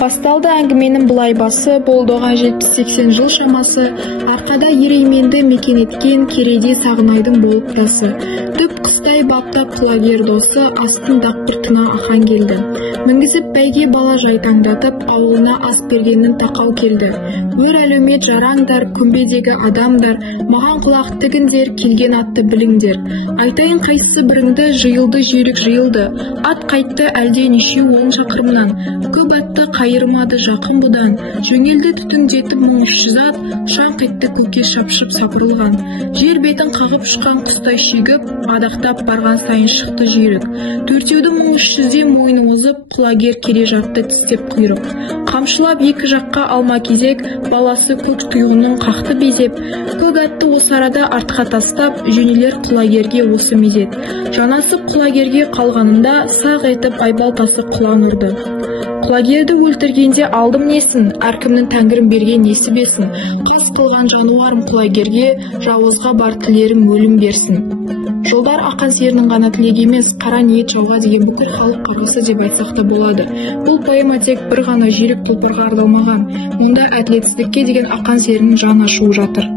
Басталды әңгіменің бұлай басы, болдыға 70-80 жыл шамасы, арқада ерейменді мекен еткен керейде Сағынайдың болып тасы. Түп қыстай баптап құлагер досы, астын дақпыртына ахан келді. Мінгізіп бәйге бала жайтаңдатып, ауылына ас бергеннің тақау келді. Өр әлеумет жараңдар, көмбедегі адамдар, маған құлақ тігіндер, келген атты біліңдер. Айтайын қайсысы біріңді, жиылды жүйрік жиылды. Ат қайтты әлде неше 10 шақырымнан. Көп атты қайырмады жақын бұдан. Жөнелді түтіндетіп 1300 ат, шаңқ етті көке шапшып сапырылған. Жер бетін қағып ұшқан құстай шегіп, адақтап барған сайын шықты жүйрік. Төртеуді 1300-ден мойны озып, құлагер келе жатты тістеп құйрық. Қамшылап екі жаққа алма кезек, баласы көк тұйғының қақты безеп. Көк атты осы арада артқа тастап, жөнелер құлагерге осы мезет. Жанасы құлагерге қалғанында, сақ етіп айбалтасы құлан ұрды. Құлагерді өлтіргенде алдым несін, әркімнің тәңірім берген несі бесін. Қас қылған жануарым құлагерге, жауызға бар тілерім өлім берсін. Жолдар ақан серінің ғана тілегі емес, қара ниет жауға деген бүкіл халық қарасы деп айтсақ та болады. Бұл поэма тек бір ғана жүйрік тұлпарға арналмаған. Мұнда әділетсіздікке деген ақан серінің жан ашуы жатыр.